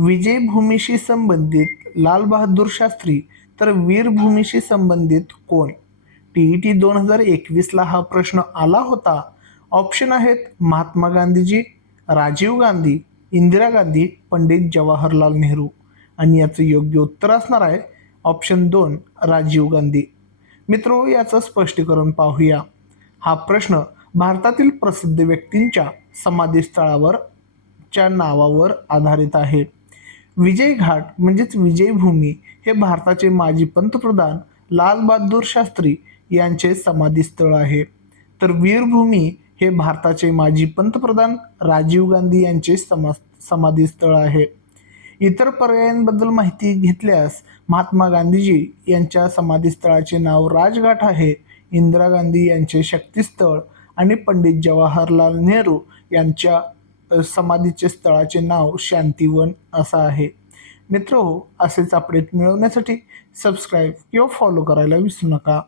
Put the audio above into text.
विजयभूमीशी संबंधित लाल बहादूर शास्त्री तर वीरभूमीशी संबंधित कोण? TET 2021ला हा प्रश्न आला होता. ऑप्शन आहेत महात्मा गांधीजी, राजीव गांधी, इंदिरा गांधी, पंडित जवाहरलाल नेहरू. आणि याचं योग्य उत्तर असणार आहे ऑप्शन 2 राजीव गांधी. मित्रो, याचं स्पष्टीकरण पाहूया. हा प्रश्न भारतातील प्रसिद्ध व्यक्तींच्या समाधीस्थळावर च्या नावावर आधारित आहे. विजय घाट म्हणजेच विजयभूमी हे भारताचे माजी पंतप्रधान लाल बहादूर शास्त्री यांचे समाधीस्थळ आहे. तर वीरभूमी हे भारताचे माजी पंतप्रधान राजीव गांधी यांचे समाधीस्थळ आहे. इतर पर्यायांबद्दल माहिती घेतल्यास महात्मा गांधीजी यांच्या समाधीस्थळाचे नाव राजघाट आहे, इंदिरा गांधी यांचे शक्तीस्थळ आणि पंडित जवाहरलाल नेहरू यांच्या समाधीचे स्थळाचे नाव शांतिवन असं आहे. मित्र, असेच अपडेट मिळवण्यासाठी सबस्क्राईब किंवा फॉलो करायला विसरू नका.